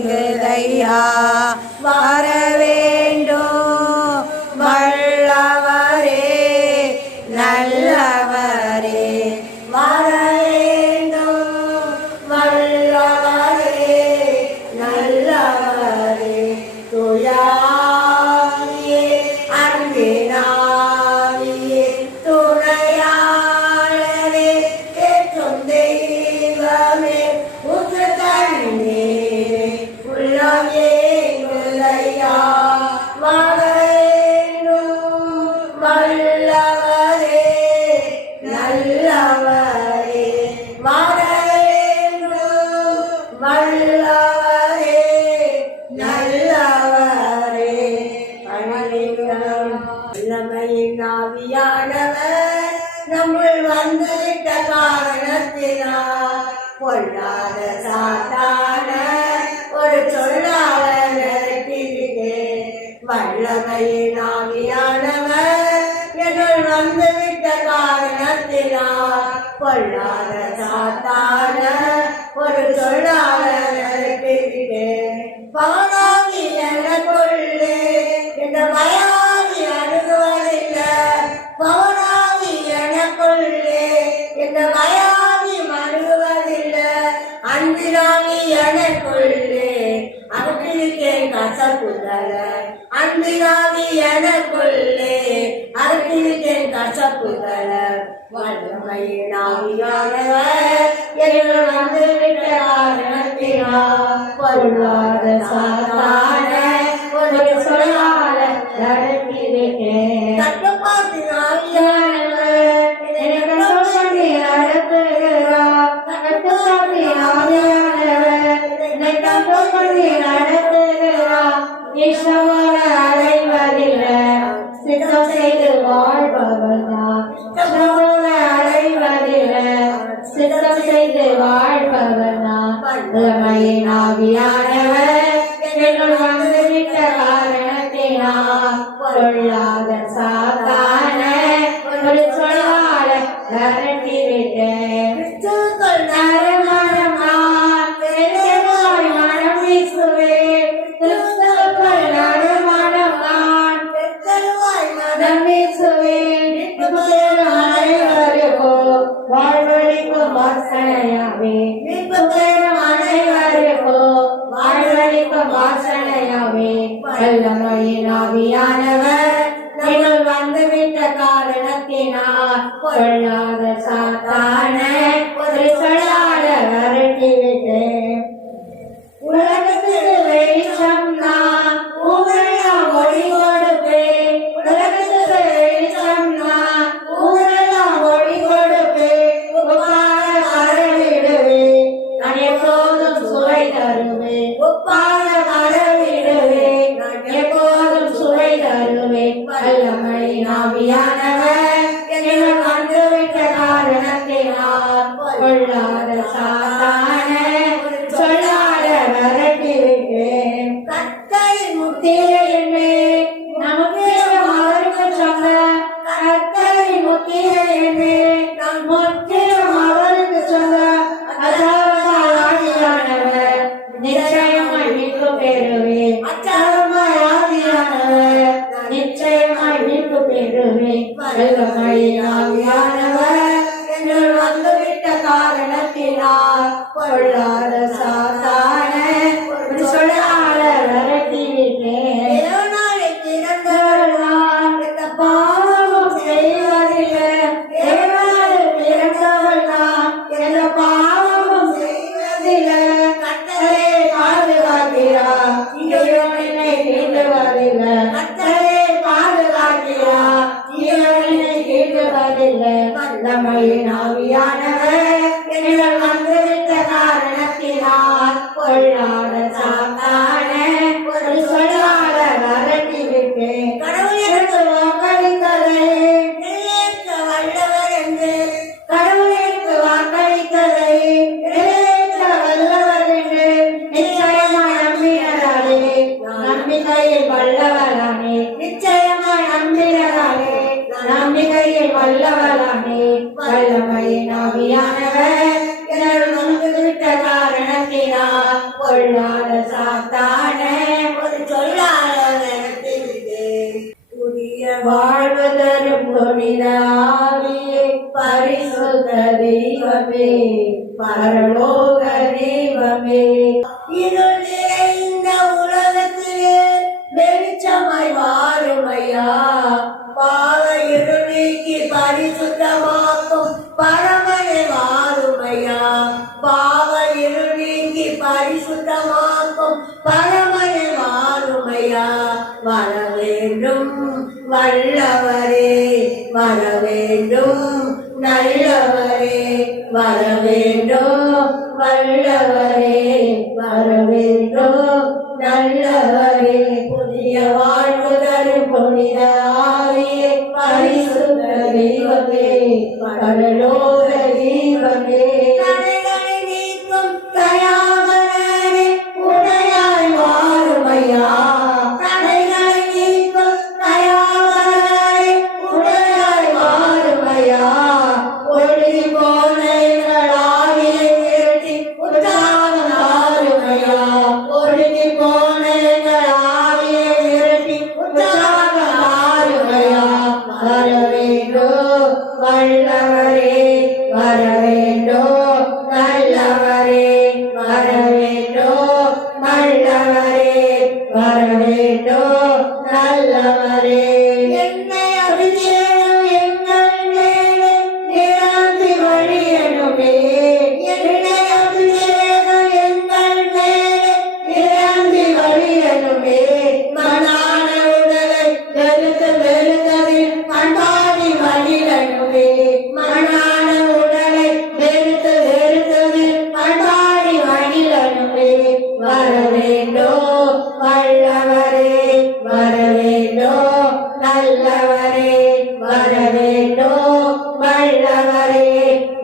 ஏங்குதையா வர வேண்டும் வல்லவரே நல்லவரே வர வேண்டும் வல்லவரே நல்லவரே துயாயே அன்பினாயே துணையாளரே ஏற்றும் தெய்வமே உற்ற தண்ணீரே உள்ளம் ஏங்குதையா வர வேண்டும் வல்லவரே நல்லவரே வர வேண்டும் வல்லவரே நல்லவரே வல்லமையின் ஆவியானவர் நம்முள் வந்துவிட்ட காரணத்தினால் பொல்லாத சாத்தான ஒரு சொல்லாளர் நிறுத்திவிட்டேன். வல்லமையின் ஆவியானவர் என்னுள் வந்துவிட்ட காரணத்தினால் பொல்லாத சாத்தான ஒரு சொல்லாளர் நிறுத்திவிட்டேன். பவனாவி எனக்குள்ளே இந்த பயாவி அணுகுவதில்லை. பவனாவி எனக்குள்ளே இந்த பயாவி அணுகுவதில்லை. அன்பினாவி எனக்குள்ளே அருகிருக்கேன் கசப்புதல. அன்பினாவி எனக்குள்ளே அருகிருக்கேன் கசப்புதல. வல்லமையின் ஆவியானவர் என்னுள் வந்துவிட்ட காரணத்தினால் பொல்லாத சாத்தான ஒரு சொல்லாளர் நடத்திவிட்டேன். கட்டுப்பாட்டின் ஆவியானவர் என்னை கட்டுப்படி நடத்துகிறார். கட்டுப்பாட்டின் ஆவியானவர் என்னை கட்டுப்படி நடத்துகிறார். இஷ்டமாக அடைவதில்லை, சித்தம் செய்து வாழ்பவர்தான். இஷ்டமாக அடைவதில்லை, சித்தம் செய்து வாழ்பவர்தான். வல்லமையின் ஆவியானவர் என்னுள் வந்துவிட்ட காரணத்தினால் பொல்லாத சாத்தான ஒரு சொல்லாளர் விரட்டிவிட்டேன். கிறிஸ்துவுக்குள் நறுமணமாய் பெருமாய் மனம் வீசுவேன். கிறிஸ்துவுக்குள் நறுமணமாய் பெருமாய் மனம் வீசுவேன். அனைவருக்கும் வாழ்வழிக்கும் வாசனையாவே அனைவருக்கும் வாழ்வழிக்கும் வாசனையாவே வல்லமையின் ஆவியானவர் என்னுள் வந்துவிட்ட காரணத்தினால் பொல்லாத சாத்தான ஒரு சொல்லாளர் விரட்டிவிட்டேன். உலகத்துக்கு வெளிச்சம் நான் ஊரெல்லாம் ஒளி கொடுப்பேன். உலகத்துக்கு வெளிச்சம் நான் ஊரெல்லாம் ஒளி கொடுப்பேன். உப்பான மரவிடுவேன், நான் எப்போதும் சுவை தருவேன். உப்பான மரவிடுவேன், நான் எப்போதும் சுவை தருவேன். வல்லமையின் ஆவியானவர் என்னுள் வந்துவிட்ட காரணத்தினால் பொல்லாத சாத்தான சொல்லாளர் விரட்டிவிட்டேன். கர்த்தரின் முத்திரை என்னே நமக்கு அவருக்கு சொன்ன கர்த்தரின் முத்திரை என்னே நம் முற்றிலும் அவருக்கு சொன்ன ஆவியானவர் நிச்சயமாய் மீட்பு பெறுவேன். ஆவியானவர் நிச்சயமாய் மீட்பு பெறுவேன். வல்லமையின் ஆவியானவர் என்னுள் வந்துவிட்ட காரணத்தினால் பொல்லாத சாத்தான ஒரு சொல்லாளர் விரட்டிவிட்டேன். பிறந்தவர்களால் இந்த பாவம் செய்வதில்லை. பிறந்தவர்களால் இந்த பாவம் செய்வதில்லை. கர்த்தரே பாதுகாக்கிறார், என்னை கீண்டுவதில்லை. கர்த்தரே பாதுகாக்கிறார், என்னை கீண்டுவதில்லை. வல்லமையின் ஆவியானவர் என்னுள் வந்துவிட்ட காரணத்தினால் பொல்லாத சாத்தானே ஒரு சொல்லாத புதிய வாழ்வு தரும் புனித ஆவியே பரிசுத்த தெய்வமே பரலோக தெய்வமே இருள் நிறைந்த உலகத்திலே வெளிச்சமாய் வாருமையா பாவ இருள் நீக்கி பரிசுத்தமாக்கும் பரமனை வாருமையா பாவ இருள் நீக்கி பரிசுத்தமாக்கும் பரமனை வாருமையா வர வேண்டும் வல்லவரே வர வேண்டும் நல்லவரே வர வேண்டும் வல்லவரே வர வேண்டும் நல்லவரே புதிய வாழ்வு தரும் புனித ஆவியே பரிசுத்த தெய்வமே பரலோக தெய்வமே தடைகளை நீக்கும் தயாவரே உடையாய் வாருமையா தடைகளை நீக்கும் தயாவரே உடையாய் வாருமையா ஒளி போனைகள் ஆவியை நிறுத்தி உற்சாகம் வாருமையா ஒளி போனைகள் ஆவியை நிறுத்தி உற்சாகம் வாருமையா வர வேண்டும் வல்லவரே வர வேண்டும் நல்லவரே வர வேண்டும் நல்லவரே வர வேண்டும் நல்லவரே என்னை அபிஷேகம் எங்கள் மேலே நிரம்பி வழியணுமே என்னை அபிஷேகம் எங்கள் மேலே நிரம்பி வழியணுமே மனான உடலை வெறுத்ததில் பண்பாடி வழியணுமே மனான உடலை வெறுத்ததில் பண்பாடி வழியணுமே வர வேண்டும் வல்லவரே வர வேண்டும் நல்லவரே வர வேண்டும் வல்லவரே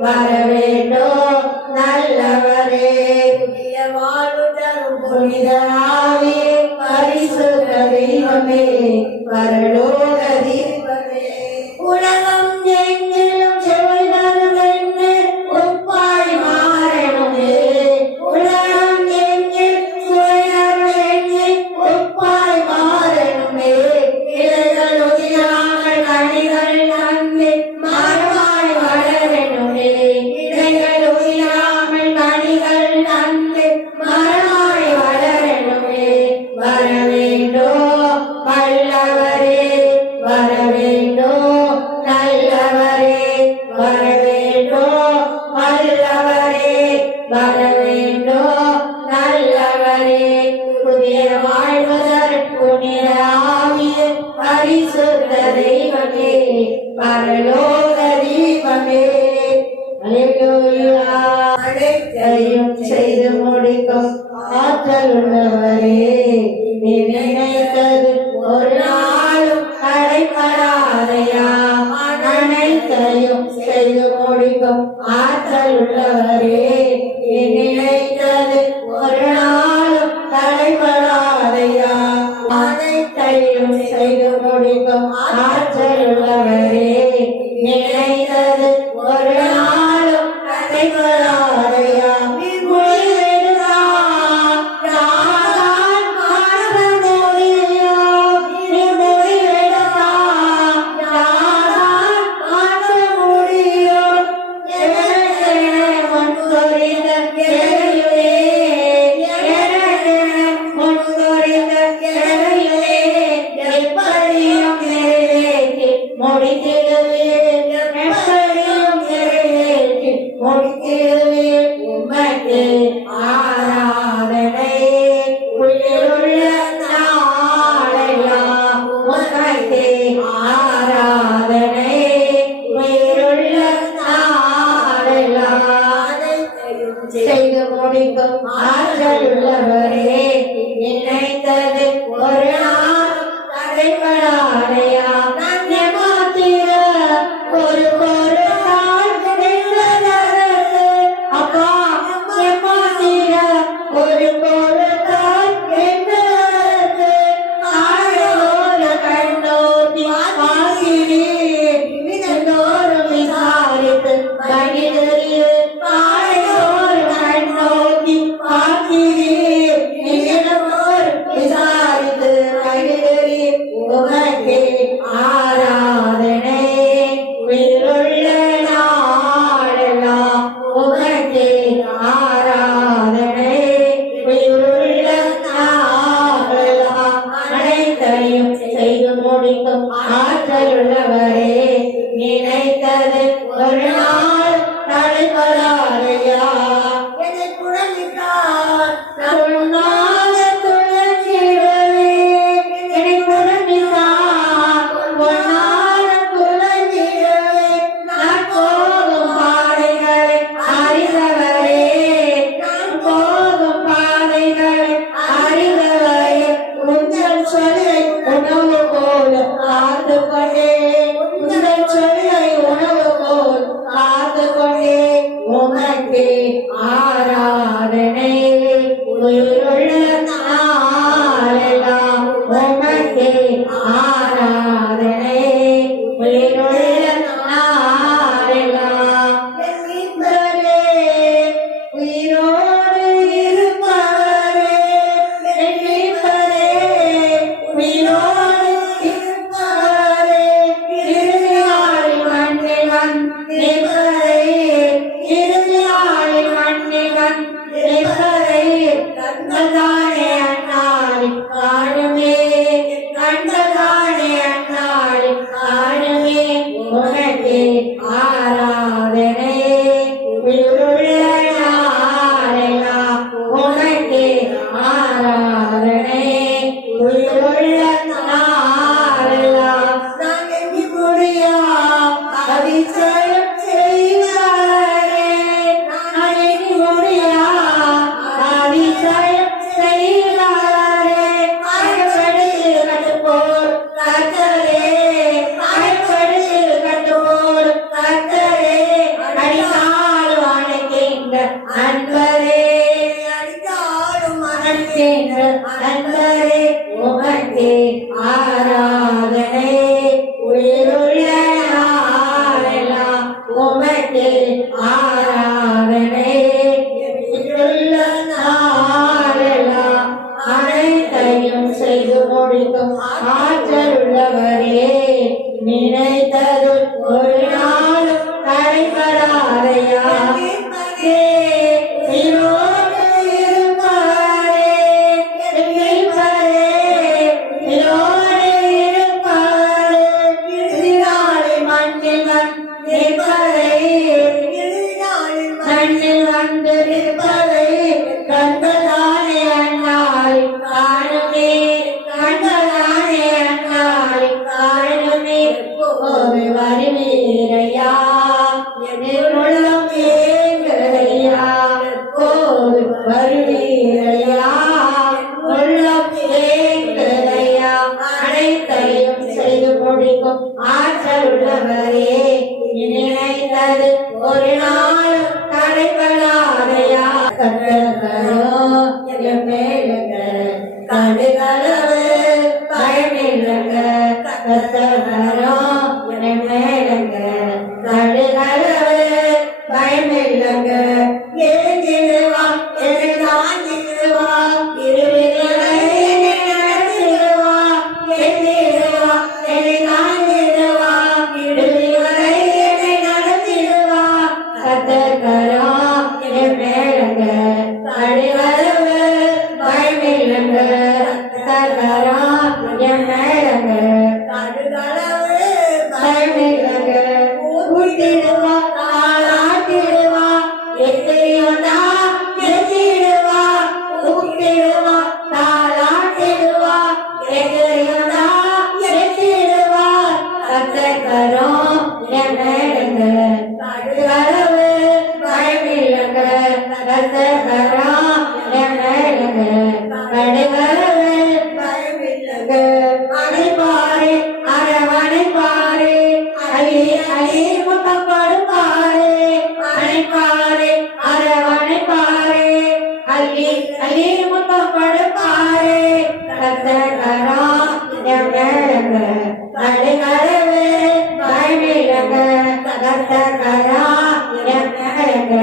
வர வேண்டும் நல்லவரே புதிய வாழ்வு தரும் புனித ஆவியே பரிசுத்த தெய்வமே பரலோக தெய்வமே உலகம் எங்கிலும் செல்வதற்கு என்று ஒப்பாய் மாறணுமே உலகம் எங்கில் சுவையருள் என்று ஒப்பாய் மாறணுமே இலைகள் உதிராமல் கனிகள் நம்பி மரமாய் வளரணுமே இலைகள் உதிராமல் கனிகள் நம்பி மரமாய் வளரணுமே வர வேண்டும் வல்லவரே வர வேண்டும் நல்லவரே வர வேண்டும் வல்லவரே வர வேண்டும் நல்லவரே புதிய வாழ்வு தரும் புனித ஆவியே பரிசுத்த தெய்வமே பரலோக தெய்வமே அல்லேலூயா அனைத்தையும் செய்து முடிக்கும் ஆற்றல் உள்ளவரே நீ நினைத்தது ஒரு நாளும் தடைபடாதையா அனைத்தையும் செய்து முடிக்கும் ஆற்றல் உள்ளவரே நீ நினைத்தது ஒரு நாளும் தடைபடாதையா அனைத்தையும் செய்து முடிக்கும் ஆற்றல் உள்ளவரே நினைத்தது ஒரு நாளும் தடைபடாதையா முடித்திடுவே உள்ளவரே நினைத்தது ஒரு நாள் நடைபெறாதையா என்னை குழந்தைத்தார் உன்னால துளஞ்சிடவே என்னை குழந்தைத்தார் உன்னால துளஞ்சிடவே நான் போகும் பாதைகளை அறிந்தவரே நான் போகும் பாதைகளை அறிந்தவரே உங்கள் சொல்லை உணவு போல காத்து கொண்டே உங்கள் சொல்லை உணவு போல் காத்து கொண்டே உமக்கே ஆராதனை உயிருள்ள நாளெல்லாம் உமக்கே ஆராதனை உயிருள்ள நாளெல்லாம் மீட்பரே உயிரோடு இருப்பவரே மீட்பரே உயிரோடு இருப்பவரே இறுதியாளி மண்ணில் வந்திருப்பவரே இறுதியாளி மண்ணில் வந்திருப்பவரே கண்டதானே அண்ணாளி காணுமே கண்டதானே அண்ணாளி காணுமே உனக்கே ஆராதனை உயிருள்ள நாளெல்லாம் உனக்கே ஆராதனை உயிருள்ள நாளெல்லாம் நான் எண்ணி முடியா அதிசயம் செய்வாரே நான் எண்ணி முடியா அதிசயம் செய்வாரே பயப்படுத்து கட்டுப்போர் கத்தரே பயப்படுத்து கட்டுப்போர் கத்தரே அடித்தாலும் அணைக்கின்ற அன்பரே அடித்தாலும் அணைக்கின்ற அன்பரே உமக்கே ஆராதனை உயிருள்ள நாளெல்லாம் உமக்கே ஆராதனை உயிருள்ள நாளெல்லாம் அனைத்தையும் செய்து முடிக்கும் ஆற்றல் உள்ளவரே நினைத்தது ஒரு நாளும் தடைபடாதையா உயிரோடு இருப்பவரே மீட்பரே உயிரோடு இருப்பவரே இறுதியாளி மண்ணில் வந்திருப்பவரே மண்ணில் வந்திருப்பவரே கண்டதானே அண்ணாளி காணுமே கண்டதானே அண்ணாளி காணுமே ஒரு வருவீரையா உள்ளம் ஏங்கரையா ஒரு வருவீரையா உள்ளம் ஏங்கரையா அனைத்தையும் செய்து முடிக்கும் ஆற்றல் உள்ளவரே நினைத்தது ஒரு நாள் தடைபடாதையா கண்டகரோ மேலங்க கடுகளவு பயமில்லங்க கத்தகரோ மேலங்க கடுகளவு பயமில்லங்க எழுந்திடுவா எழுதாஞ்சிடுவா இருவிகளை நடத்திடுவா எழுதிடுவா எழுதாஞ்சிடுவா இருவிகளை நடத்திடுவா கத்தகரோ மேலங்க கடுகளவு பயமில்லங்க கத்தகரோ மேலங்க கடுகளவு பயமில்லங்க ஊட்டிடுவா தாளாட்டிடுவா எத்திரியோனா எத்திடுவா ஊட்டிடுவா தாளாட்டிடுவா எத்திரியோனா எத்திடுவா கத்தகரோ மேலங்க கடுகளவு பயமில்லங்க கத்தகரோ மேலங்க கடுகளவு பயமில்லங்க அணைப்பாரே அரவணைப்பாரே அலி அலி முத்தம் கொடுப்பாரே அணைப்பாரே அரவணைப்பாரே அலி அலி முத்தம் கொடுப்பாரே கத்தகரோ மேலங்க கடுகளவு பயமில்லங்க கத்தகரோ மேலங்க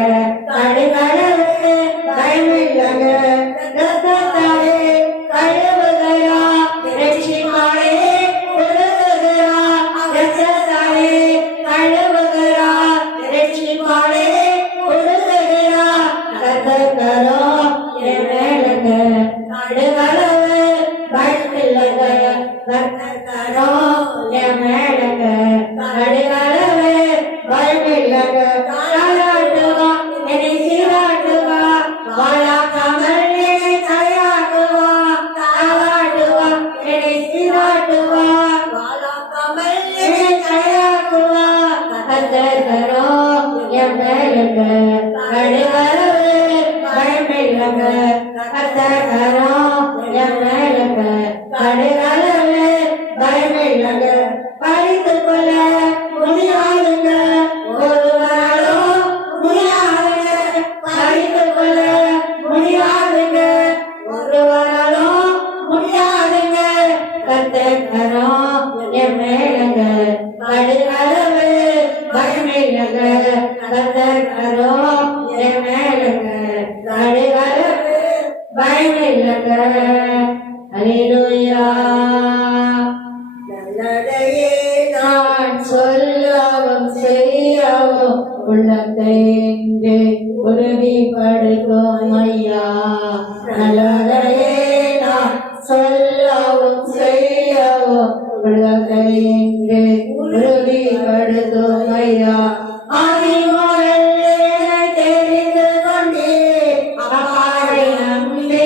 கடுகளவு பயமில்லங்க கத்தகரே கழுவுகிறா ரட்சிப்பாரே உருகுகிறா கத்தகரே கழுவுகிறா ரட்சிப்பாரே உருகுகிறா கத்தகரோ மேலங்க கடுகளவு பயமில்லங்க கத்தகரோ எமேலக கடுகளவு பயமில்லக தாளாட்டுவா என்னை சீராட்டுவா வாழாக்காமல் என்னை தலையாட்டுவா தாளாட்டுவா என்னை சீராட்டுவா வாழாக்காமல் என்னை தலையாட்டுவா கத்தரோ எமேலக கடுகளவு பயமில்லக கத்தரோ எமேலக கடுகளவு பயமில்லக படித்துக் கொள்ள முடியாதுங்க ஒருவராலோ முடியாதுங்க படித்துக் கொள்ள முடியாதுங்க ஒருவராலோ முடியாதுங்க கத்தரோ எமேலக கடுகளவு பயமில்லக கத்தரோ எமேலக கடுகளவு பயமில்லக அல்லேலூயா நல்லதையே நான் சொல்லவும் செய்யவும் உள்ளத்தை எங்கே உறுதிப்படுத்தும் ஐயா நல்லதையே நான் சொல்லவும் செய்யவும் உள்ளத்தை எங்கே உறுதிப்படுத்தும் ஐயா அறிமுறை தெரிந்து கொண்டே அப்பாவை நம்பி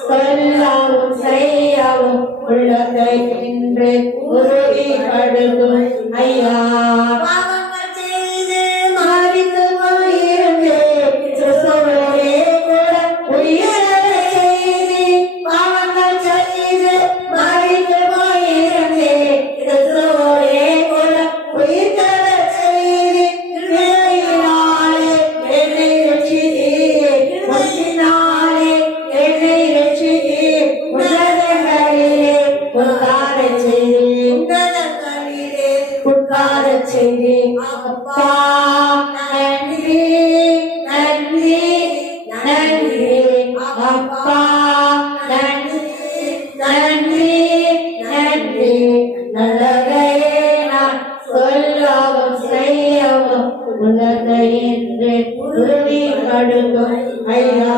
சொல்லவும் செய்யவும் உள்ளதை இன்று உறுதிப்படுத்தும் ஐயா பாவங்கள் செய்து மறித்து போயிருந்து கிறிஸ்துவோடே கூட உயிரை செய்து பாவங்கள் செய்து மறித்து போயிருந்து கிறிஸ்துவோடே கூட உயிரை செய்து கிருபையினாலே என்னை ரட்சித்தீர் முற்றினாலே என்னை ரட்சித்தீர் உன்னதங்களிலே உட்காரச் செய்தீர் அப்பா நன்றி நன்றி நன்றி அப்பா நன்றி நன்றி நன்றி நல்லதையே நான் சொல்லவும் செய்யவும் உள்ளதை என்று உறுதிப்படுத்தும் ஐயா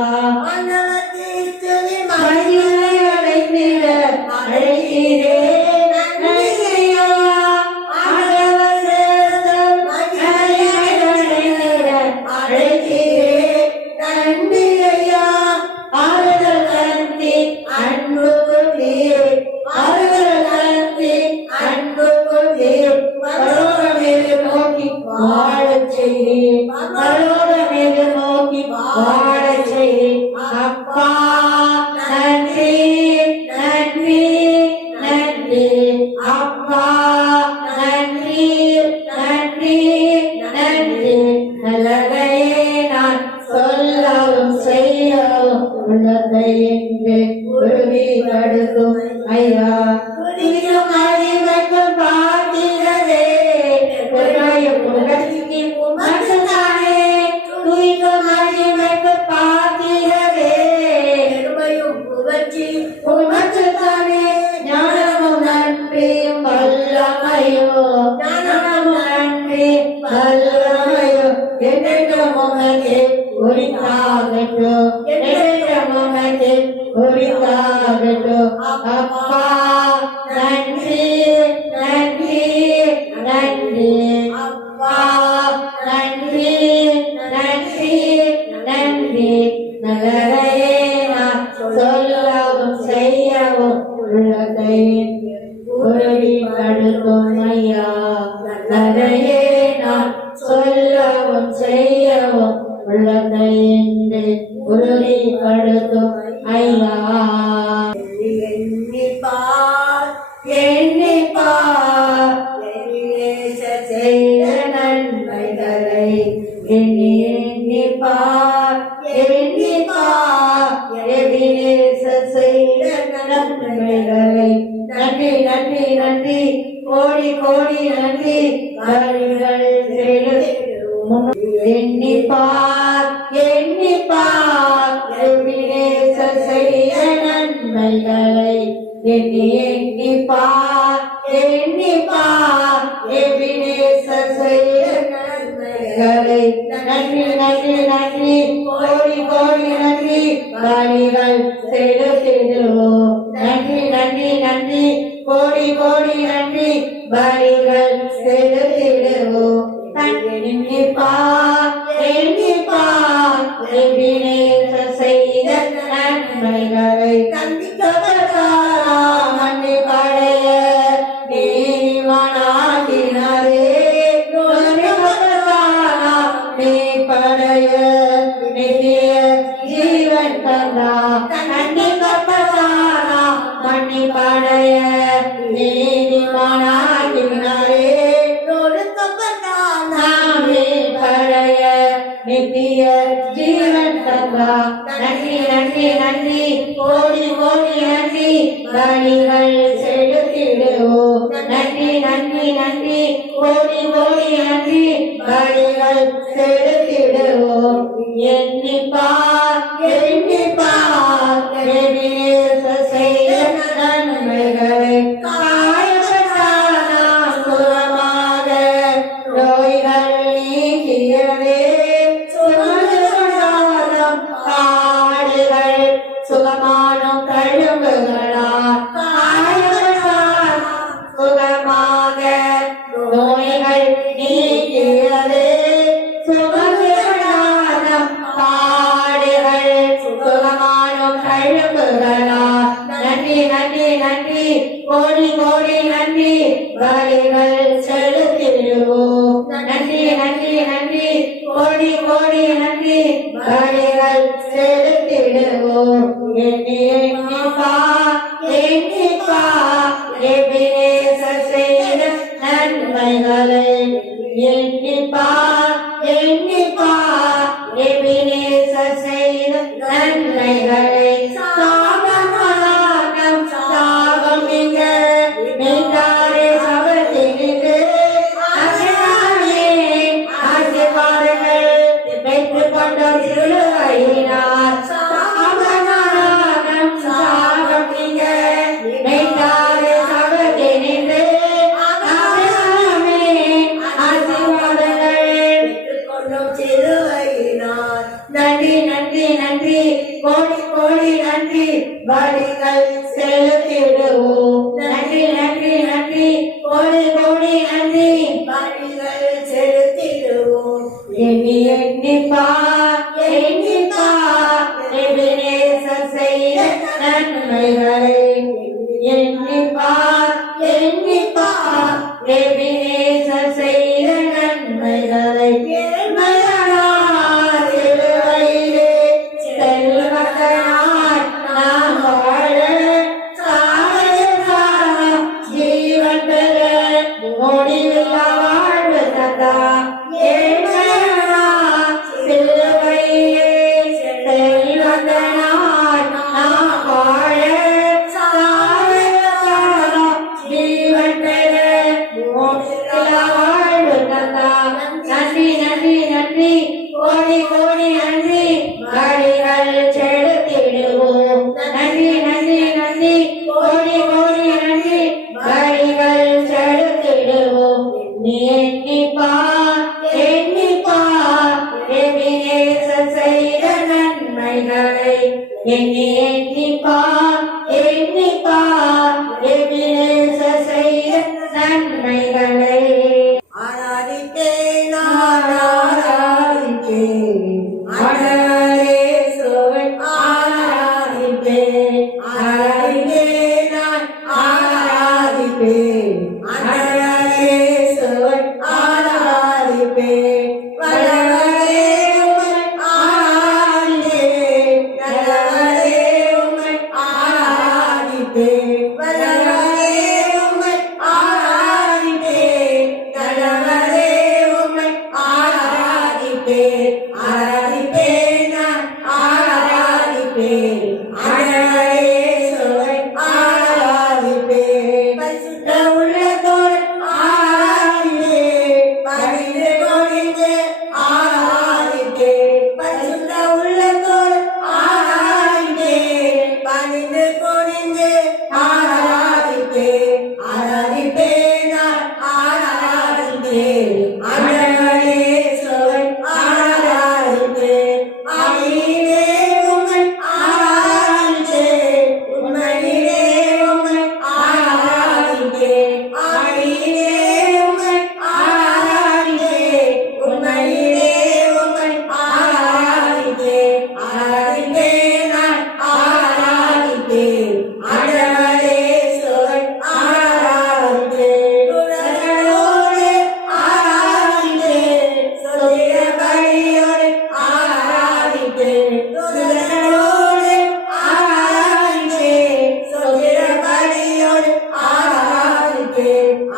மகிழை அடைந்திட அழைக்கிறே நன்றியா ஆண்டவர் சேர்ந்தம் மகிழை அடைந்திட அழைக்கிறே நன்றி ஐயா ஆறுதல் தந்தி அன்பு கொண்டீர் ஆறுதல் தந்தி அன்பு கொண்டீர் பரலோகமேது நோக்கி வாழச் செய்தீர் பரலோகமேது நோக்கி வாழச் செய்தீர் அப்பா நன்றி நன்றி நன்றி அப்பா நன்றி நன்றி நன்றி நல்லதையே நான் சொல்லவும் செய்யவும் உள்ளதை என்று உறுதிப்படுத்தும் ஐயா துதிக்கும் அறிவுக்கும் பார்க்கிறதே பெருமையும் புகழ்ச்சிக்கும் உமக்குத்தானே துதிக்கும் அறிவுக்கும் பார்க்கிறதே பெருமையும் புகழ்ச்சி உமக்குத்தானே ஞானமும் நன்றியும் வல்லமையும் ஞானமும் நன்றியும் வல்லமையும் என்றென்றும் உமக்கே உரித்தாகட்டும் என்றென்றும் உமக்கே உரித்தாகட்டும் அப்பா நன்றி நன்றி நன்றி அப்பா நன்றி நன்றி நன்றி நல்லதையே நான் சொல்லவும் செய்யவும் உள்ளதை உறுதிப்படுத்தும் ஐயா நல்லதையே நான் சொல்லவும் செய்யவும் உள்ளதை என்று உறுதிப்படுத்தும் ஐயா எண்ணிப்பார் எண்ணிப்பார் செய்த நன்மைகளை கோடி கோடி நன்றி பலிகள் செலுத்திடுவோம். எண்ணிப்பார் எபினேசர் செய்த நன்மைகளை எண்ணிப்பார் எபினேசர் செய்த நன்மைகளை நன்றி நன்றி நன்றி கோடி கோடி நன்றி பலிகள் செலுத்திடுவோம். நன்றி நன்றி நன்றி கோடி கோடி நன்றி பலிகள் செலுத்திடுவோம். எண்ணிப்பார் எபினேசர் செய்த நன்மைகளை தந்திக்கப்பட்டாரா மண்ணி படைய நீதிமானாகினாரே நீ படைய நித்திய ஜீவன் தந்தா தண்டிக்கப்பட்டாரா மண்ணி படைய நீதிமானாகினாரே படைய நித்திய ஜீவன் தந்தா. நன்றி நன்றி நன்றி கோடி கோடி நன்றி பலிகள் செலுத்திடுவோம். நன்றி நன்றி நன்றி கோடி கோடி நன்றி பலிகள் செலுத்திடுவோம். எண்ணிப்பார் எபினேசர் செய்த நன்மைகளை காயப்பட்டாராம் சுகமாக நோய்கள் நீக்கியவே சுகமானம் காடுகள் சுகமானம் கழுவுகளா காயப்பட்டாராம் சுகமாக நோய்கள் நீக்கியவே சுகமானம் காடுகள் சுகமானம் கழுவுகளா. நன்றி நன்றி நன்றி கோடி கோடி நன்றி பலிகள் செலுத்திடுவோம். நன்றி நன்றி நன்றி கோடி கோடி நன்றி பலிகள் செலுத்திடுவோம். எண்ணிப்பார் எபினேசர் செய்த நன்மைகளை எண்ணிப்பார் எபினேசர் செய்த நன்மைகளை சாபம் மிக நீங்காரே சபத்தினிலே ஆசீர்வாதங்கள் பெற்றுக் கொண்ட சிலுவையினார் சாபம் மிக நீங்காரே சபத்தினிலே ஆசீர்வாதங்கள் பெற்றுக் கொண்ட சிலுவையினார். நன்றி நன்றி நன்றி கோடி கோடி நன்றி பலிகள் செலுத்திடுவோம். நன்றி நன்றி நன்றி கோடி கோடி நன்றி பலிகள் செலுத்திடுவோம். எண்ணிப்பார் எபினேசர் செய்த நன்மைகளை எண்ணிப்பார் எபினேசர் செய்த நன்மைகளை செல்வதனாய் நாம் வாழ ஜீவன் பெற முடிவில்லா வாழ்வு தந்தா சிலுவையிலே செல்வதனாய் நாம் வாழ ஜீவன் பெற முடிவில்லா வாழ்வு தந்தா. நன்றி நன்றி நன்றி கோடி கோடி நன்றி பலிகள் செலுத்திடுவோம். நன்றி நன்றி நன்றி கோடி கோடி நன்றி பலிகள் செலுத்திடுவோம். எண்ணிப்பார் எபினேசர் செய்த நன்மைகளை எண்ணிப்பார் எபினேசர் செய்த நன்மைகளை ஆராதிப்பேன் ஆராதிப்பேன் ஆராதிப்பேன் ஆராதிப்பேன் ஆராதிப்பேன் ஆராதிப்பேன் வல்லவரே உம்மை ஆராதிப்பேன் நல்லவரே உம்மை ஆராதிப்பேன் வல்லவரே உம்மை ஆராதிப்பேன்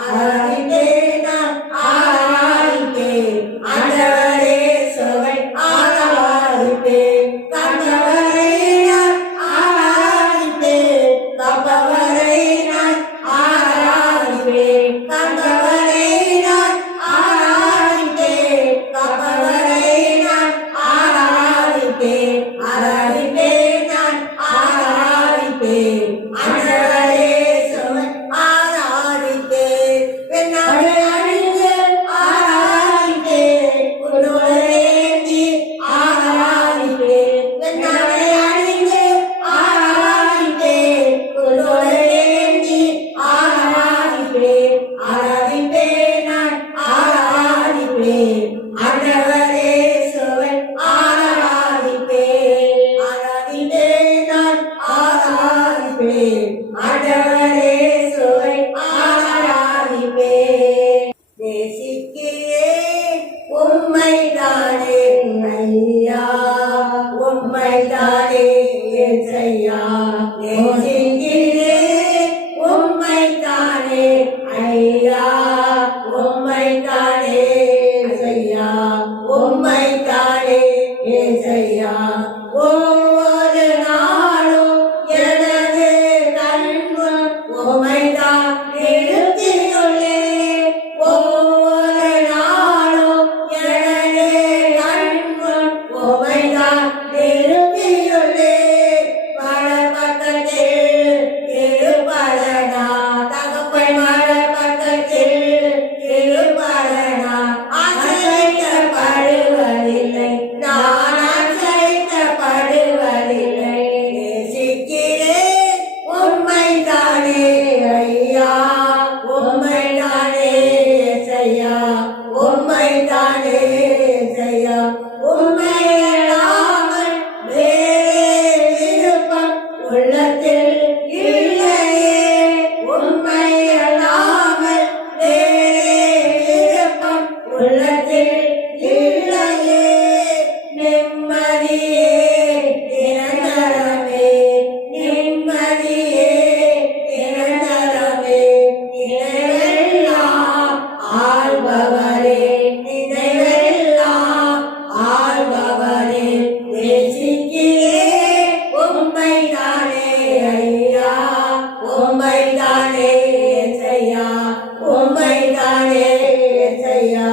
ஆராதிப்பேன் நான் ஆராதிப்பேன் ஆண்டவரே சுவை ஆராதிப்பேன் கண்டவரை நான் ஆராதிப்பேன் கப்பவரை நான் ஆராதிப்பேன் கண்டவரை நான் ஆராதிப்பேன் கப்பவரை நான் ஆராதிப்பேன் ஆராதிப்பேன் நான் ஆராதிப்பேன் ஆண்டவரே சுவை ஆராதிப்பேன் வெண்ணாடை அணிந்து ஆராதிப்பேன் உன்னோடேந்தி ஆராதிப்பேன் வெண்ணாடை அணிந்து ஆராதிப்பேன் உன்னோடேந்தி ஆராதிப்பேன் ஆராதிப்பேன் நான் ஆராதிப்பேன் ஆண்டவரே சுவை ஆராதிப்பேன் ஆராதிப்பேன் நான் ஆராதிப்பேன் ஆண்டவரே சுவை ஆராதிப்பேன் நேசிக்கிறேன் உம்மைதானே ஐயா உம்மைதானே ஏசையா நேசிக்கிறேன் உம்மைதானே ஐயா உம்மைதானே ஐயா உம்மைதானே ஏசையா ஒவ்வொரு நாளும் எனது கண்முன் உம்மைதான் நிறுத்தியுள்ளேன் ஒவ்வொரு நாளும் எனது கண்முன் உம்மைதான் நிறுத்தியுள்ளேன் மரபக்கத்தில் இருப்பதனா தகப்பை மரபக்கத்தில் இருப்பதனா அசைக்கப்படுவதில்லை நான் அசைக்கப்படுவதில்லை நேசிக்கிறேன் உம்மைதானே ஐயா உம்மைதானே ஏசையா உம்மைதானே ஏசையா உம்மையல்லாமல் வேறே விருப்பம் உள்ளத்தில் இல்லையே உம்மையல்லாமல் வேறே விருப்பம் உள்ளத்தில் இல்லையே நிம்மதியே நிரந்தரமே நிம்மதியே நிரந்தரமே நினைவெல்லாம் ஆள்பவரே நினைவெல்லாம் ஆள்பவரே நேசிக்கிறேன் உம்மைதானே ஐயா உம்மைதானே ஏசையா உம்மைதானே ஏசையா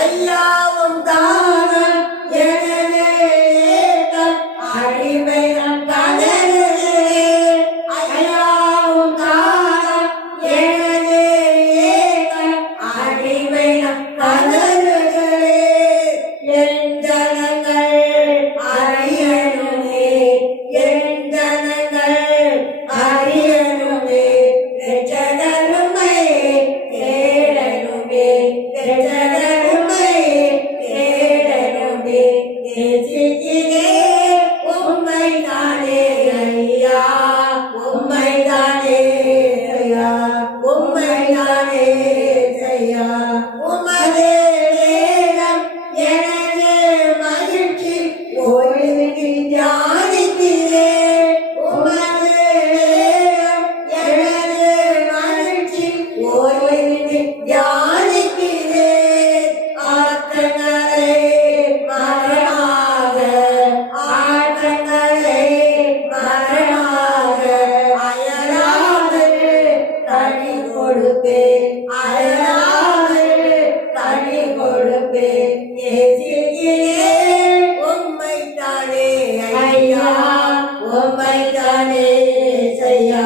ஐயாவும் தானம் எனது ஏக்கம் அடிமை நம் கதறுகிறேன் ஐயாவும் தானம் எனது ஏக்கம் அடிமை நம் கதறுகிறேன் என் ஜனங்கள் அறியணுமே என் ஜனங்கள் அறியணுமே ரட்சகருமை தேடணுமே ரட்சகருமை தேடணுமே நேசிக்கிறேன் உம்மைதானே ஐயா உம்மைதானே ஐயா உம்மைதானே ஐயா உமது வேதம் எனது மகிழ்ச்சி ஓய்வின்றி தியானிக்கிறேன் உமது வேதம் எனது மகிழ்ச்சி ஓய்வின்றி தியானிக்கிறேன் ஆற்றங்கரை மரமாக ஆற்றங்கரை மரமாக அயராது தனி கொடுப்பேன் அயராது தனி கொடுப்பேன் நேசிக்கிறேன் உம்மைதானே ஐயா உம்மைதானே ஐயா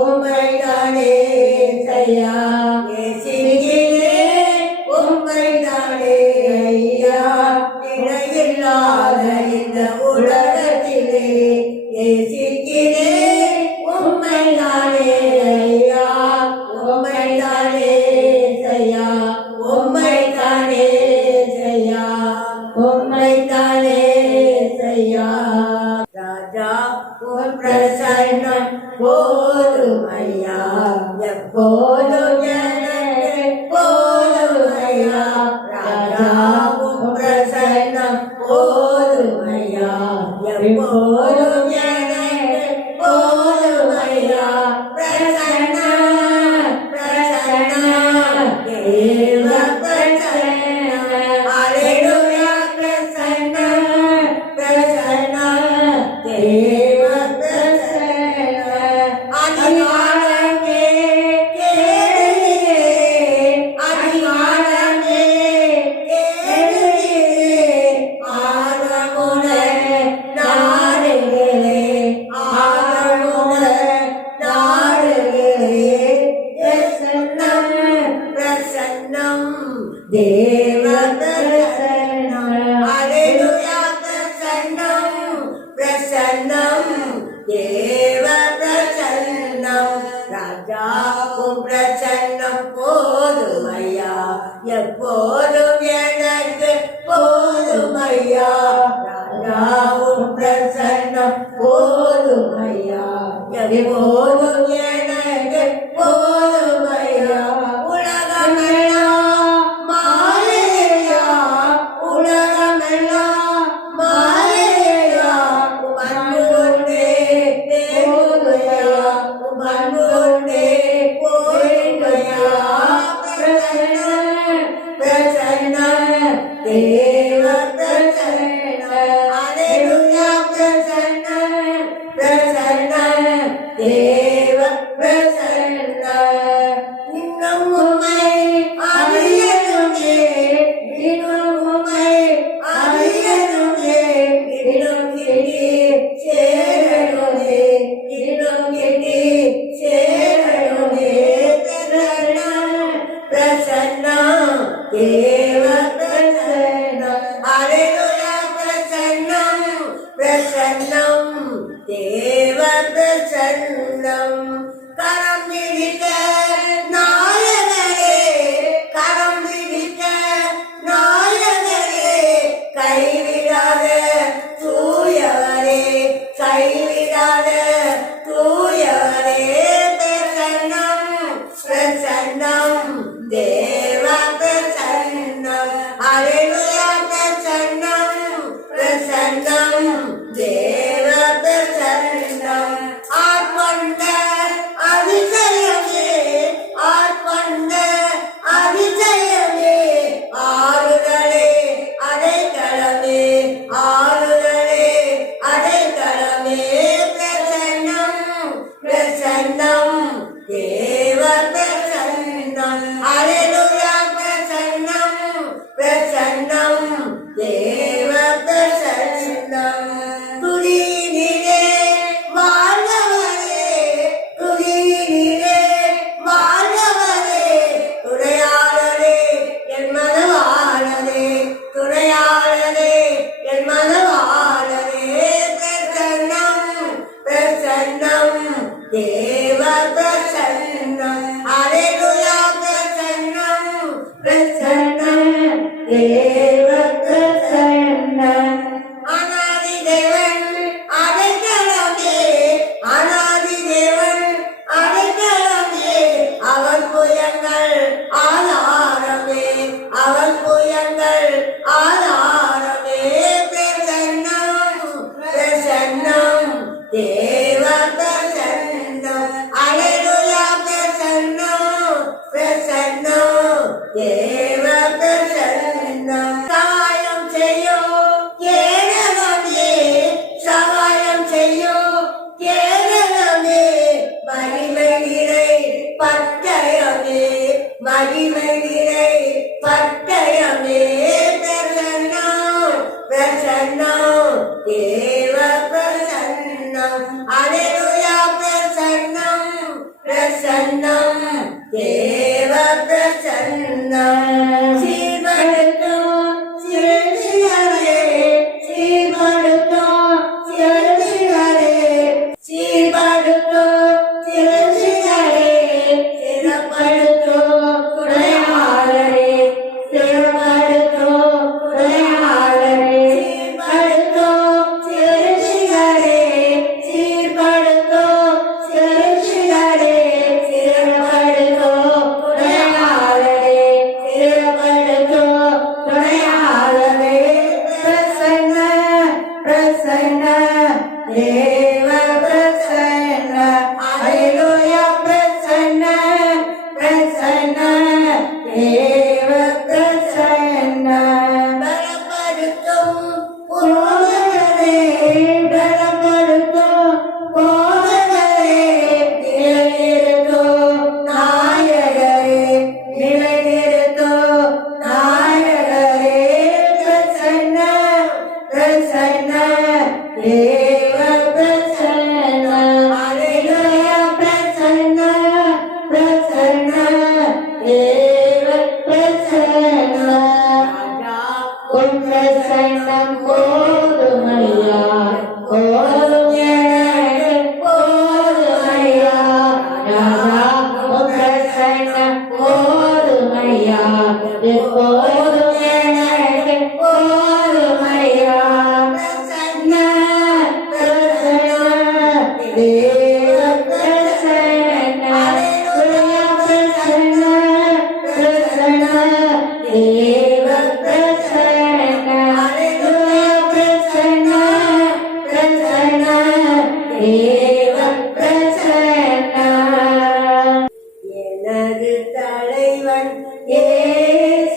உம்மைதானே ஐயா நேசிக்கிறேன் உம்மைதானே ஐயா இணையில்லாத இந்த உலகத்திலே நேசிக்கிறேன் உம்மைதானே ஐயா உம்மைதானே தேவ பிரசன்னம். ஹalleluya பிரசன்னம் பிரசன்னம் தேவ பிரசன்னம். அதிகாரமே கேளுகிறே அதிகாரமே கேளுகிறே ஆர்வமுடன் நாடுகிறே ஆர்வமுடன் நாடுகிறே பிரசன்னம் பிரசன்னம் தேவ பிரசன்னம். ஹalleluya பிரசன்னம் பிரசன்னம் தேவ பிரசன்னம். ராஜாவும் பிரசன்னம் போதுமையா எப்போதும் எனக்கு போதுமையா. ராஜாவும் பிரசன்னம் போதுமையா எப்போதும் எனக்கு போதுமையா. உலகமெல்லாம் மாயையா உலகமெல்லாம் மாயையா அன்பு கொண்டே போதுமையா அன்பு கொண்டே போதுமையா. பிரசன்னம் பிரசன்னம் தேவ பிரசன்னம். ஹalleluya பிரசன்னம் பிரசன்னம் தேவ பிரசன்னம். இன்னும் உம்மை அறியணுமே இன்னும் உம்மை அறியணுமே இன்னும் கிட்டி சேரணுமே இன்னும் கிட்டி சேரணுமே. பிரசன்னம் பிரசன்னம் தேவ பிரசன்னம். ஹalleluya பிரசன்னம் பிரசன்னம் தேவ பிரசன்னம். கரம் பிடிக்க நாயகரே கரம் பிடிக்க நாயகரே கைவிடாத தூயவரே கைவிடாத தூயவரே. பிரசன்னம் பிரசன்னம் தேவ பிரசன்னம். ஹalleluya பிரசன்னம் பிரசன்னம் தேவ பிரசன்னம். ஆட்கொண்ட அதிசயமே ஆட்கொண்ட அதிசயமே ஆறுதலே அடைக்கலமே ஆறுதலே அடைக்கலமே. பிரசன்னம் பிரசன்னம் தேவ பிரசன்னம். ஹalleluya பிரசன்னம் பிரசன்னம் தேவ பிரசன்னம். துதியினிலே வாழ்பவரே துதியினிலே வாழ்பவரே துணையாளரே என் மனவாளரே துணையாளரே என் மனவாளரே. பிரசன்னம் பிரசன்னம் தேவ பிரசன்னம். ஹalleluya பிரசன்னம் பிரசன்னம் தேவ பிரசன்னம். அநாதி தேவன் அடைக்கலமே அநாதி தேவன் அடைக்கலமே அவன் புயங்கள் ஆதாரமே அவன் புயங்கள் ஆதாரமே. பிரசன்னம் பிரசன்னம் தேவ பிரசன்னம். ஹalleluya பிரசன்னம் பிரசன்னம் தேவ பிரசன்னம். சகாயம் செய்யும் கேரளமே சகாயம் செய்யும் கேரளமே மகிமை நிறை பட்டயமே மகிமை நிறை பட்டயமே. பிரசன்னம் பிரசன்னம் தேவ பிரசன்னம். ஹalleluya பிரசன்னம் பிரசன்னம் தேவ பிரசன்னம். சீர்படுத்தும் சிறுசிகளே சீர்படுத்தும் சிறுசிகளே சீர்படுத்தும் சிறுசிகளே சிறப்படுத்தும் துணையாளரே சிறப்படுத்தும் துணையாளரே. சீர்படுத்தும் சிறுசிகளே சீர்படுத்தும் சிறுசிகளே சிறப்படுத்தும் துணையாளரே சிறப்படுத்தும்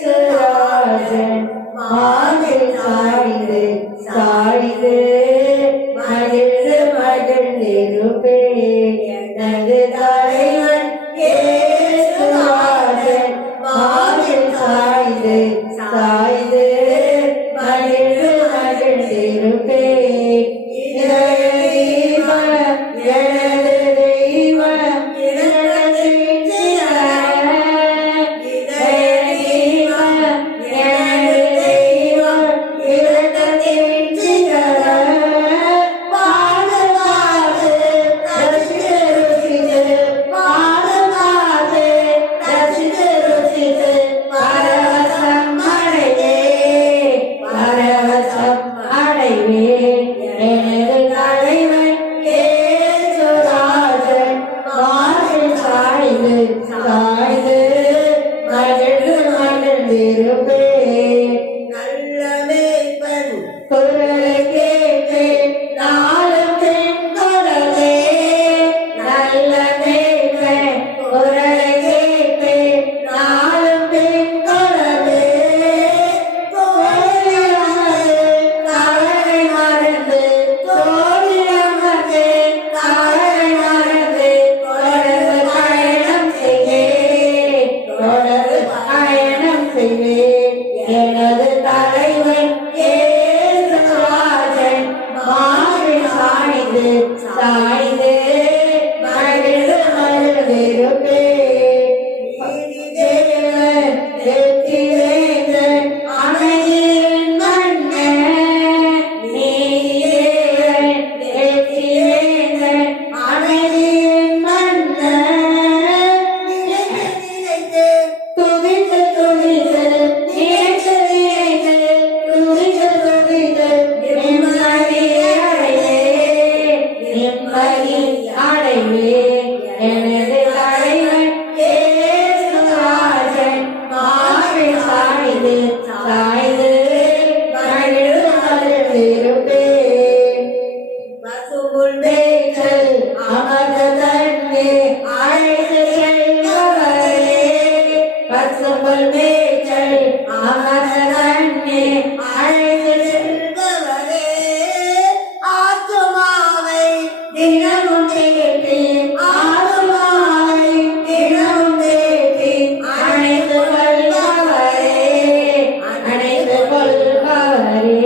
ஏசுராஜன் மார்பில் சாய்ந்து சாய்ந்து மகிழ்ந்து மகிழ்ந்திருப்பேன். எனது தலைவன் ஏசுராஜன் மார்பில் சாய்ந்து சாய்ந்து மகிழ்ந்து மகிழ்ந்திருப்பேன். எனது தெய்வம் இரக்கத்தின் சிகரம். தெய்வம் எனது தெய்வம் இரக்கத்தின் சிகரம். பாடுகாது ரசித்து ருசித்து பாடுகாது ரசித்து ருசித்து பரவசம் அடைவேன் பரவசம் அடைவேன். எனது தலைவன் ஏசுராஜன் மார்பில் சாய்ந்து சாய்ந்து மகிழ்ந்து மகிழ்ந்திருப்பேன். நல்ல மேய்ப்பன் குரலை கேட்பேன் நாளும் பின்தொடர்வேன். நல்ல மேய்ப்பன் குரலை கேட்பேன் நாளும் பின்தொடர்வேன். தோழியமது கவலை மறந்து தோழியமது கவலை மறந்து தொடர்ந்து பயணம் செய்வேன் தொடர்ந்து பயணம் செய்வேன். எனது தலைவன் ஏசுராஜன் மார்பில் சாய்ந்து சாய்ந்து மகிழ்ந்து மகிழ்ந்திருப்பேன். தேவன் வெற்றிவேந்தன் அமைதியின் மன்னன். நீதிதேவன் வெற்றிவேந்தன் அமைதியின் மன்னன். நினைத்து துதித்து துதித்து நினைத்து நினைத்து துதித்து துதித்து நிம்மதி அடைவேன் நிம்மதி அடைவேன். எனது தலைவன் ஏசுராஜன் மார்பில் சாய்ந்து சாய்ந்து மகிழ்ந்து மகிழ்ந்திருப்பேன். பசும்புல் மேய்ச்சல் அமர்ந்த தன்னை அழைத்து செல்பவரே. பசும்புல் மேய்ச்சல் அமர்ந்த தன்னை அழைத்து செல்பவரே. ஆத்துமாவை தினமும் தேற்றி ஆத்துமாவை தினமும் தேற்றி அணைத்து கொள்பவரே அணைத்து கொள்பவரே.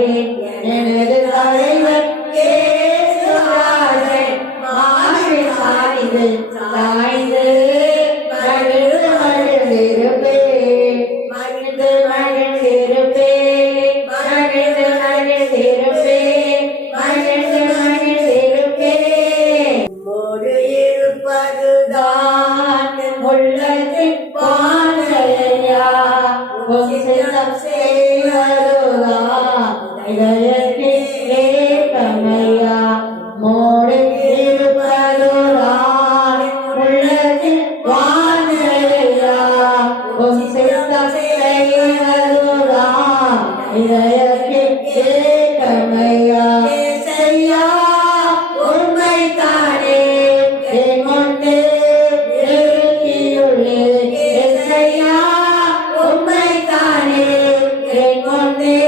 எனது தலைவன் ஏசுராஜன் மார்பில் சாய்ந்து சாய்ந்து மகிழ்ந்து மகிழ்ந்திருப்பேன் மகிழ்ந்து மகிழ்ந்திருப்பேன் மகிழ்ந்து மகிழ்ந்திருப்பேன் மகிழ்ந்து மகிழ்ந்திருப்பேன். மோடு இருப்பதுதான் உள்ளத்தின் பாதையா சித்தம் செய்வதுதான் இதயத்தின் ஏக்கமையா. மோடு இருப்பதுதான் உள்ளத்தின் வாஞ்சையா சித்தம் செய்வதுதான் இதயத்தின் ஏக்கமையா. ஏசையா உண்மைதானே என் முன்னே நிறுத்தியுள்ளேன். ஏசையா உண்மைதானே என் முன்னே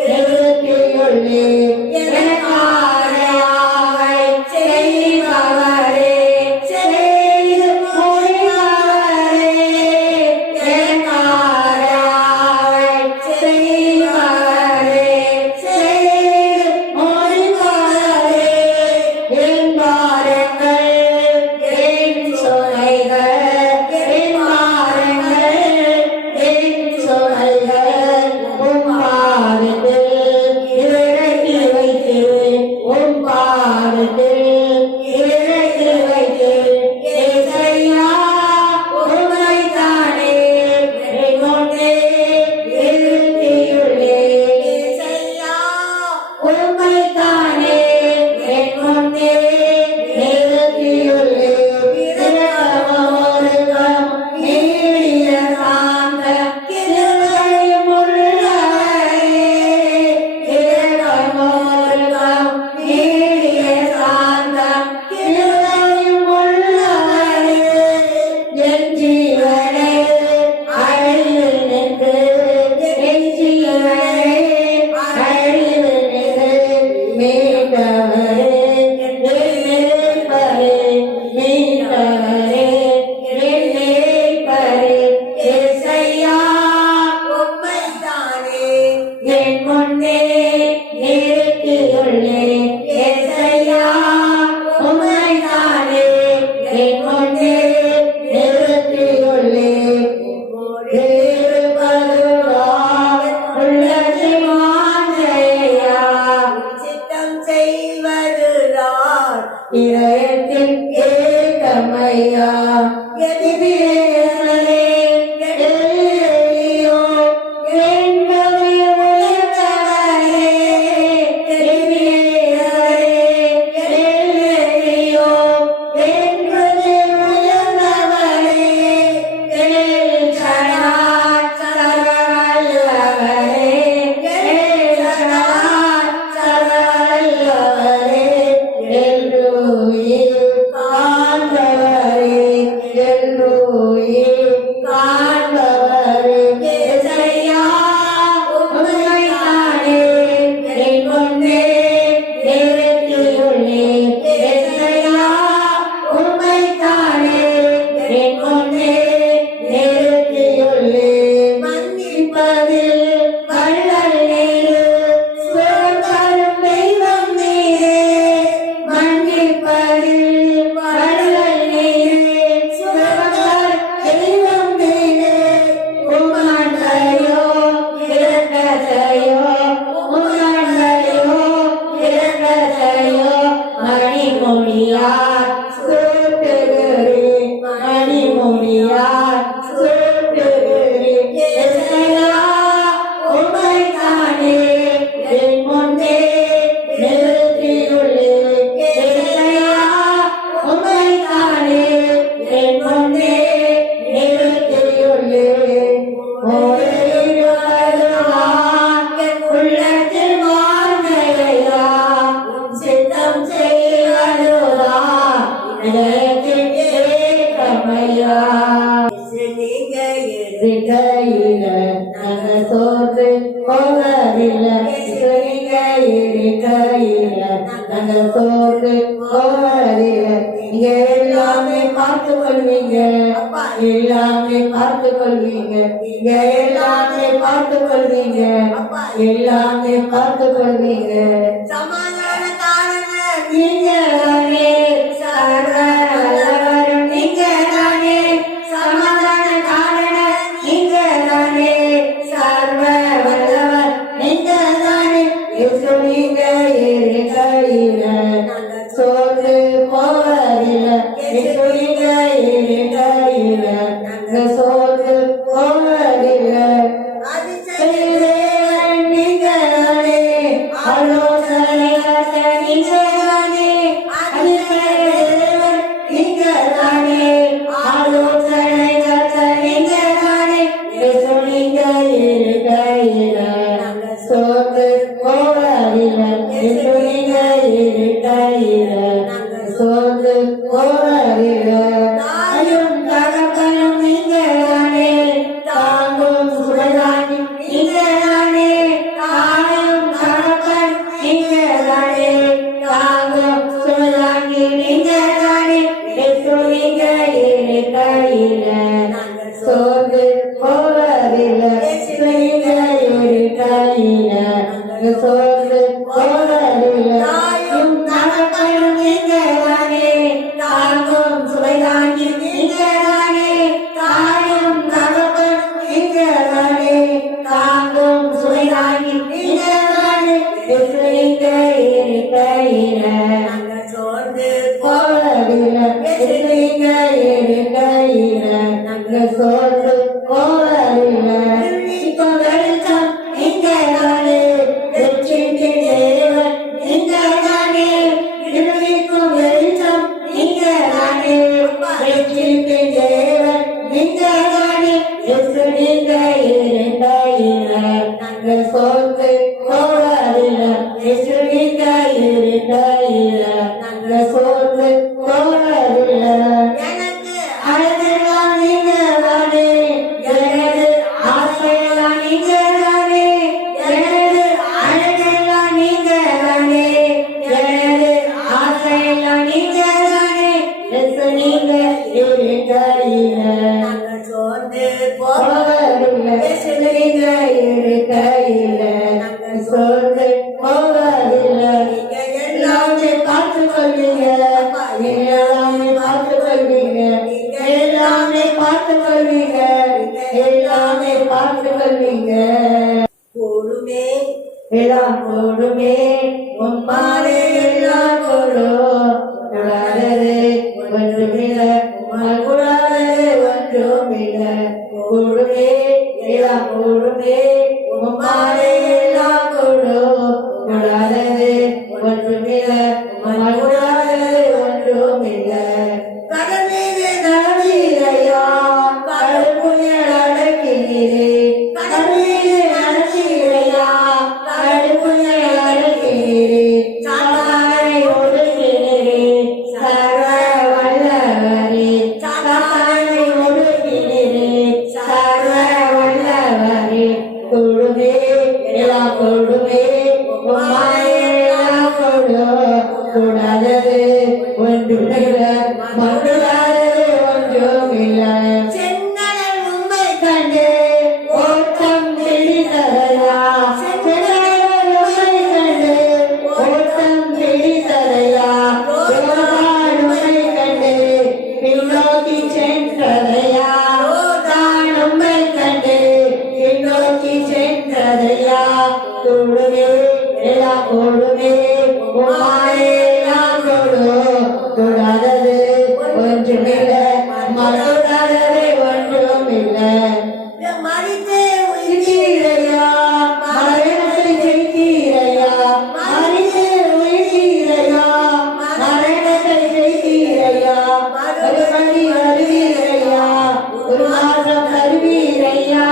நிறுத்தியுள்ளேன். எனக்காக செய்பவரே செய்து முடிப்பவரே எனக்காக இருப்பதுதான் உள்ளத்தில் மாந்தையா சித்தம் செய்வதுதான் இதயத்தில் ஏக்கமையா எதிரே எல்லையோ என்பது உயர்ந்தவரே எல்லையோ என்பது உயர்ந்தவரே சரணாச்சரணல்லவரே சரணாச்சரணல்லவரே எல்லோயே காண்பவரே எல்லோயே காண்பவரே இசையா உண்மையானே என் கொண்டே நிறுத்தியுள்ளே இசையா உண்மைத்தானே என் கொண்டே நிறுத்தியுள்ளே மன்னிப்பதில் வள்ளல் நீரு சுரந்தரும் தெய்வம் நீரே மன்னிப்பதில் வள்ளல் நீரு சுரந்தரும் தெய்வம் நீரே உமாண்டையோ இரண்டதையோ உமாண்டையோ இரண்டதையோ மணிமொழியார் சூட்டுகிறே மணிமொழியார் சூட்டுகிறே எசையா உண்மைதானே என் முன்னே நிறுத்தியுள்ளே எசையா உண்மைதானே என் முன்னே நிறுத்தியுள்ளே ஓடுவதுதான் என் உள்ளத்தில் வாழ்க்கையா சித்தம் செய்வதுதான் இதயத்தில் ஏக்கமையா நீங்க இருக்கையில நல்ல சோறு போவதில்ல இருக்கையில நல்ல சோறு போவதில்ல நீங்க எல்லாமே பார்த்து கொள்வீங்க எல்லாமே பார்த்து கொள்வீங்க நீங்க எல்லாமே பார்த்து கொள்வீங்க எல்லாமே பார்த்து கொள்வீங்க சமாதான காரணம் நீங்க தானே சர்வ வல்லவரும் நீங்க தானே சமாதான காரணம் நீங்க தானே சர்வ வல்லவர் நீங்க தானே இயேசு நீங்க இருக்கையில சோறு போவதில்ல இயேசு நீங்க இருக்கையில சோறு போவதில்ல அதிசயம் நீங்க தானே ஆலோசனை நீங்க தானே அதிசயம் நீங்க தானே ஆலோசனை நீங்க தானே இயேசு நீங்க இருக்கையில சோறு போவதில்ல இயேசு நீங்க இருக்கையில சோறு போவதில்ல தாயும் தகப்பனும் நீங்க தானே தாங்கும் சுடதானி நீங்க தானே தாயும் தகப்பன் நீங்க தானே தாங்கும் சுடதானி நீங்க தானே இயேசு நீங்க இருக்கையில சோறு போவதில்ல இயேசு நீங்க இருக்கையில சோறு போவதில்ல தாயும் தகப்பனும் நீங்க தானே தாங்கும் சுவைதாங்கி நீங்க தானே தாயும் தகப்பன் நீங்க தானே தாங்கும் சுவைதாங்கி நீங்க தானே இயேசு நீங்க இருக்கையில சோர்ந்து போவதில்ல இயேசு நீங்க இருக்கையில சோறு போவதில்ல இப்போ வெளிச்சம் நீங்க தானே வெற்றிக்கு தேவன் நீங்க தானே இருளிக்கும் வெளிச்சம் நீங்க தானே வெற்றிக்கு தேவன் நீங்க தானே இயேசு நீங்க இருக்கையில சோறு போவதில்ல இயேசு நீங்க இருக்கையில சோறு போவதில்ல எனக்கு அழகெல்லாம் நீங்க தானே எனது ஆசையெல்லாம் நீங்க தானே எனது அழகெல்லாம் நீங்க தானே எனது ஆசையெல்லாம் நீங்க தானே இயேசு நீங்க இருக்கையில சோர்ந்து போவதில்ல இயேசு நீங்க இருக்கையில சோறு எல்லாம் கூடுமே உம்மாலே எல்லாம் கூடும் கூடாதது ஒன்றுமில்ல உம்மால் கூடாதது ஒன்றுமில்ல கூடுமே எல்லாம் கூடுமே உம்மாலே எல்லாம் கூடும் கூடாதது ஒன்றுமில்ல உம்மால் கூடாதது ஒன்றுமில்ல கடல் மீது நடந்தீரையா கடல் புயல் அடக்கினீரே கடல் மீது நடந்தீரையா கடல் புயல் அடக்கினீரே சாத்தானை ஒடுக்கினீரே சர்வ வல்லவரே சாத்தானை ஒடுக்கினீரே சர்வ வல்லவரே கொடுமே எல்லாம் கொடுமே உம்மாலே எல்லாம் கொடு கூடாதது ஒன்றுமில்ல மறுடாதது ஒன்றுமில்லை செங்கடல் உண்மை கண்டு ஓட்டம் பிடித்ததையா செங்கடல் உம்மை கண்டு ஓட்டம் பிடித்ததையா யோர்தான் உம்மை கண்டு பின்னோக்கி சென்றதையா யோர்தான் உம்மை கண்டு பின்னோக்கி சென்றதையா கூடுமே எல்லாம் கூடுமே உம்மாலே எல்லாம் கொடு கூடாதது ஒன்றுமில்ல மறுடாதது ஒன்றுமில்ல மறித்தே உயிர்த்தீரையா மரணத்தை ஜெயித்தீரையா மறித்து உயிர்த்தீரையா மரணத்தை ஜெயித்தீரையா மறுபடி வருவீரையா ஒரு மாற்றம் தருவீரையா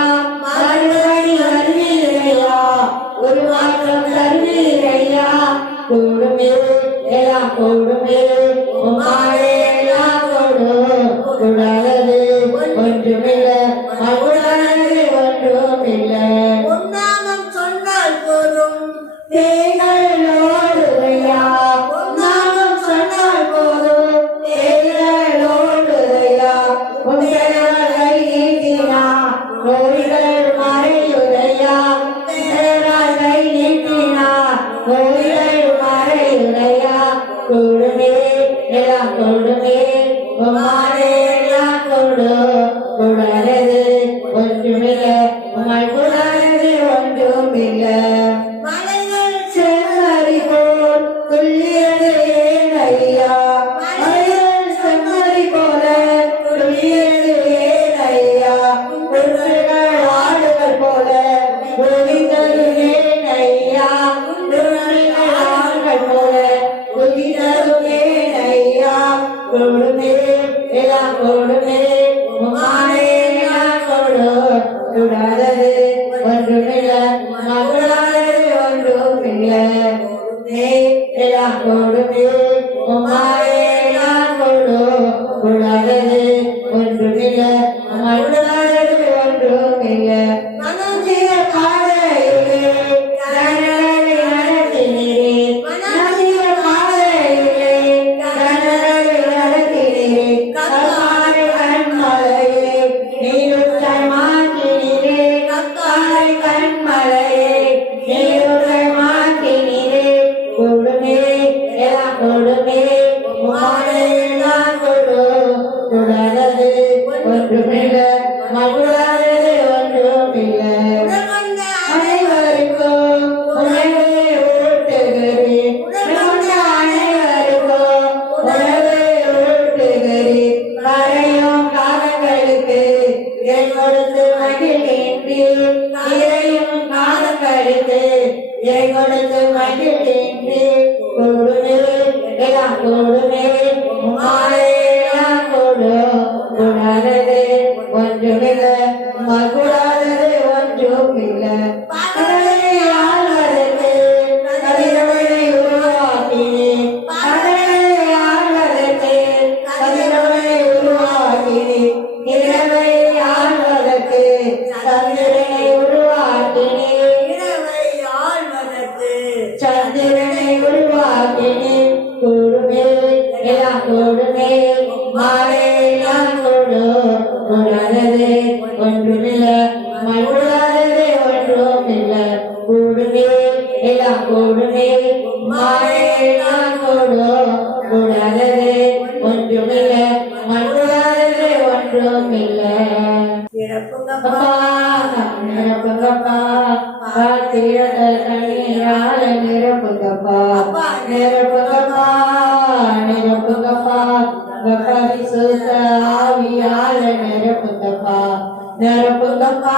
மறுபடி வருவீரையா ஒரு மாற்றம் தருவீரையா கூடுமே எல்லாம் கூடுமே உம்மாலே எல்லாம் கொடு கூடாதது ஒன்றுமில்ல மறுடாதது ஒன்றுமில்ல உன்னாமம் சொன்னால் போதும் தேய்கள் ஓடுதையா நாமம் சொன்னால் போதும் தேய்கள் ஓடுதையா உங்களை நீட்டினா நோய்கள் மறையுதையா கை நீட்டினா நோய்கள் மறையுதையா கொடுமே எல்லாம் கொடுமே உம்மாலே எல்லாம் கொடு கூடாதது ஒன்றுமில்ல உம்மால் கூடாதது ஒன்றுமில்ல மலைகள் செம்மறி போல் துள்ளியது ஏன் ஐயா மலைகள் செம்மறி போல துள்ளியது ஏன் ஐயா குருவிகள் ஆடுகள் போல குதித்தது ஏன் ஐயா குருவிகள் ஆடுகள் போல குதித்தது ஏன் ஐயா கொடுமே எல்லாம் கொடுமே உம்மாலே எல்லாம் கொடு கூடாதது ஒன்றுமில்ல மறுடாதது ஒன்றுமில்ல எல்லாம் கொடுமே உம்மாலே எல்லாம் கொடு கூடாதது ஒன்றுமில்ல மறுடாதது ஒன்றுமில்ல மனதிய பாதையிலே கனலை நடத்தினீரே மனதிய பாதையிலே கனலை நடத்தினீரே கல்வாரி கண்மலையே நீருற்றை மாற்றினீரே கல்வாரி கண்மலையே நீருற்றை மாற்றினீரே கொடுமே எல்லாம் கொடுமே உம்மாலே எல்லாம் கொடு கூடாதது ஒன்றுமில்ல மறுடாதது ஒன்றுமில்ல உணர்வந்த அனைவருக்கும் உணவை ஊட்டுகிறேன் உணர்ந்த அனைவருக்கும் உணவை ஊட்டுகிறேன் கரையும் காலங்களுக்கு என் கொடுத்து மகிழ்கின்றேன் இறையும் காலங்களுக்கு என் கொடுத்து மகிழ்கின்றேன் கொடுமே எல்லாம் கொடுமே உம்மாலே எல்லாம் கொடு கூடாதது ஒன்றுமில்ல மறுடாதது ஒன்றுமில்ல கடலை ஆள்வதற்கு கதிரவனை உருவாக்கினேன் கடலை ஆள்வதற்கு கதிரவனை உருவாக்கினேன் இரவை ஆள்வதற்கு சந்திரனை உருவாக்கினேன் இரவை ஆழ்வதற்கு சந்திரனை உருவாக்கினேன் கொடுமே எல்லாம் கொடுமே மாலை எல்லாம் கொடு கூடாதது ஒன்றுமில்ல மறுடாதது ஒன்றுமில்ல கூடுமே எல்லாம் கூடுமே மாலை எல்லாம் கொடு கூடாதது ஒன்றுமில்ல மறுடாதது ஒன்றுமில்ல பிறப்புங்கப்பா அப்பா நிரப்புங்கப்பா தீரத்த தண்ணீரால நிரப்புங்கப்பா நிரப்புங்கப்பா நிரப்புங்கப்பா பரிசுத்த ஆவியால நிரப்புங்கப்பா நிரப்புங்கப்பா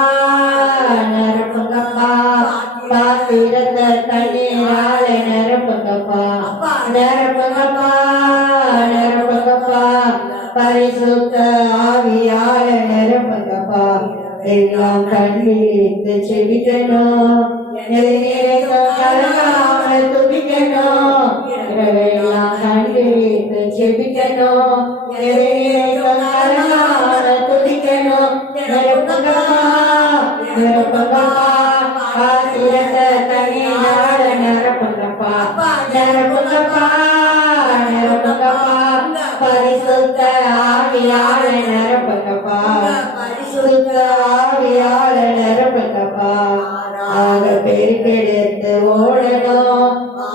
நிரப்புங்கப்பா தீரத்த தண்ணீரால நிரப்புங்கப்பா நிரப்புங்கப்பா நிரப்புங்கப்பா பரிசுத்த ஆவியால நிரப்புங்கப்பா எல்லாம் கண்ணீரிட்டு செபிக்கணும் கலங்காமல் துடிக்கணும் எல்லாம் கண்ணீரிட்டு செபிக்கணும் கலங்காமல் துடிக்கணும் நிரப்புங்கப்பா நிரப்புங்கப்பா தீரத்த தண்ணீரால நிரப்புங்கப்பா நிரப்புங்கப்பா நிரப்புங்கப்பா பரிசுத்த ஆவியால நிரப்புங்கப்பா பரிசுத்த ஆவியால நிரப்புங்கப்பா ஆக பெருக்கெடுத்து ஓடணும்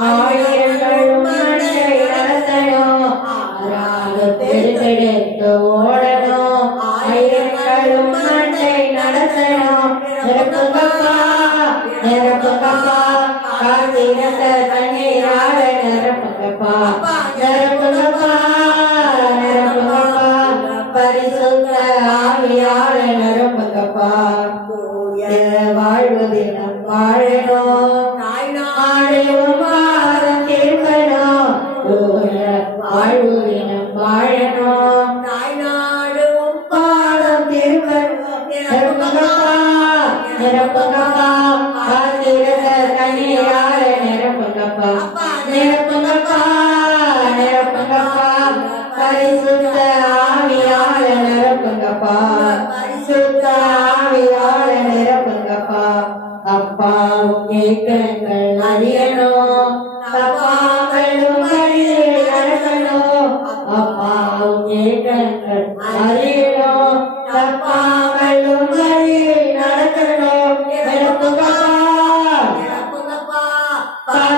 ஆயிரங்களும் மண்டை நடத்தணும் ஆக பெருக்கெடுத்து ஓடணும் ஆயிரங்களும் மண்டை நடத்தணும் நிரப்புங்கப்பா நிரப்புங்கப்பா தீரத்த தண்ணீரால நிரப்புங்கப்பா நிரப்புங்கப்பா நிரப்புங்கப்பா பரிசுத்த ஆவியால நிரப்புங்கப்பா வாழ்வதினம் வாழணும் ஆடையும் வாரம் கேட்கணும் வாழ்வதினம் வாழணும் பாடம் திருக்கணும் நிரப்புங்கப்பா நிரப்புங்கப்பா தீரத்த தண்ணீரால நிரப்புங்கப்பா நிரப்புங்கப்பா நிரப்புங்கப்பா பரிசுத்த ஆவியால நிரப்புங்கப்பா பரிசுத்த ஆவியால நிரப்புங்கப்பா அப்பாவும் ஏக்கங்கள் அறியணும் அப்பாக்களும் வழியில் நடக்கணும் அப்பாவும் ஏக்கங்கள் அறியணும் அப்பாக்களும் வழியில் நடக்கணும் நிரப்புங்கப்பா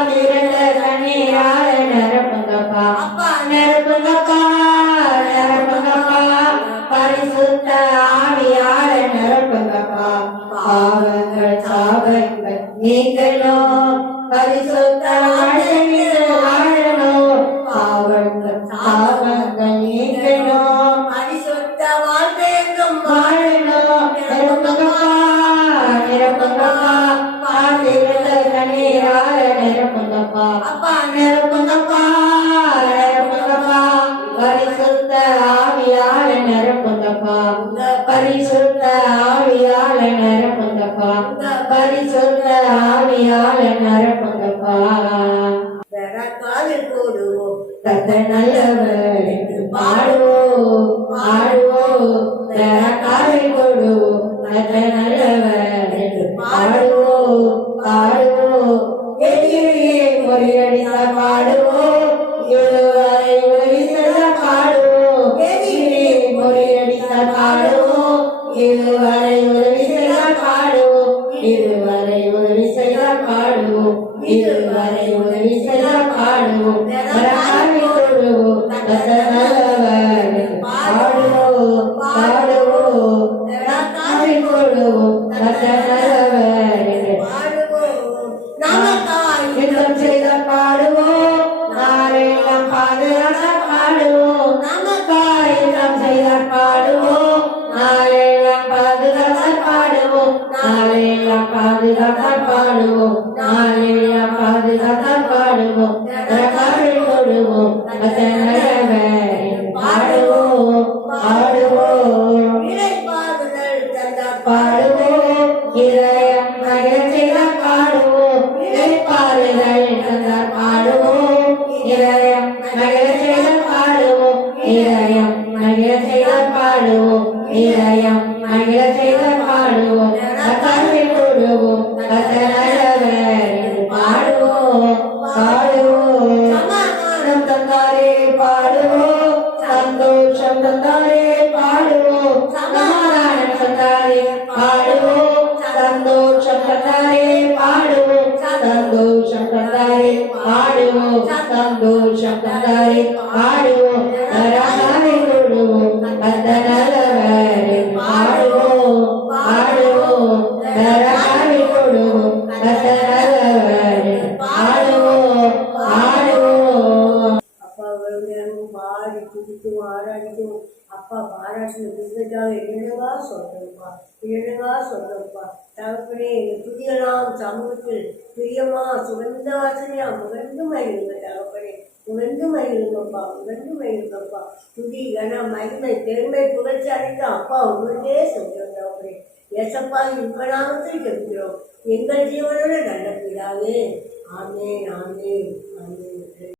தீரத்த தண்ணீரால நிரப்புங்கப்பா நிரப்புங்கப்பா நிரப்புங்கப்பா பரிசுத்த ஆவியால நிரப்புங்கப்பா பாவங்கள் சாபங்கள் நீக்கணும் பரிசுத்த வாழ்வில் வாழணும் பாவங்கள் சாபங்கள் நீக்கணும் பரிசுத்த வாழ்க்கையும் வாழணும் நிரப்புங்கப்பா நிரப்புங்கப்பா தீரத்த தண்ணீரால நிரப்புங்கப்பா நிரப்புங்கப்பா நிரப்புங்கப்பா பரிசுத்த ஆவியால நிரப்புங்கப்பா பரிசுத்த ஆவியால நிரப்புங்கப்பா பரிசுத்த ஆவியால நிரப்புங்கப்பா காலில் போடுவோம் கர்த்தர் நல்லவர் என்று பாடுவோம் பாடுவோம் காலை போடுவோம் கர்த்தர் நல்லவர் என்று பாடுவோம் பாடுவோம் எதிரியை முறியடித்த பாடுவோம் இதுவரை உதவி செய்த பாடுவோம் எதிரியை முறியடித்த பாடுவோம் இதுவரை உதவி செய்த பாடுவோம் இதுவரை உதவி செய்த பாடுவோம் இதுவரை உதவி செய்த பாடுவோம் பாடுவோம் கர்த்தர் நல்லவர் என்று பாடுவோம் பாடுவோம் காலை போடுவோம் கர்த்தர் நல்லவர் என்று யுத்தம் செய்த பாடுவோம் நாளெல்லாம் பாதுகாத்த பாடுவோம் நமக்காய் யுத்தம் செய்த பாடுவோம் நாளெல்லாம் பாதுகாத்த பாடுவோம் நாளெல்லாம் பாதுகாத்த பாடுவோம் நாளெல்லாம் பாதுகாத்த பாடுவோம் காலை போடுவோம் கர்த்தர் நல்லவர் என்று பாடுவோம் பாடுவோம் பாடுவோம் இதயம் மகிழச் செய்த பாடுவோம் பாடுதல் தந்தார் பாடுவோம் இதயம் மகிழச் செய்த பாடுவோம் இதயம் மகிழச் செய்த பாடுவோம் இதயம் மகிழச் செய்த பாடுவோம் கர்த்தரை போடுவோம் கர்த்தர் நல்லவர் என்று பாடுவோம் பாடுவோம் சமாதானம் தந்தாரே பாடுவோம் சந்தோஷம் தந்தாரே பாடுவோம் சமாதானம் தந்தாரே பாடுவோம் சந்தோஷம் தந்தாரே பாடுவோம் சொல்லுங்கப்பா. என்னவா சொல்லுங்கப்பா. தகப்பனே இந்த துதியெல்லாம் சமூகத்தில் பிரியமா சுகந்த வாசனையா முகந்து மகிழுங்க தகப்பனே. உணர்ந்து மகிழுங்கப்பா, உணர்ந்து மகிழுங்கப்பா. துதி கன மகிமை பெருமை புகழ்ச்சி அடைந்த அப்பா உங்களுக்கே சொல்கிறோம் தகப்பனே. ஏசப்பா இன்பநாமத்தில் ஜெபிக்கிறோம் எங்கள் ஜீவனோட நல்ல பிதாவே. ஆமென், ஆமென், ஆமென்.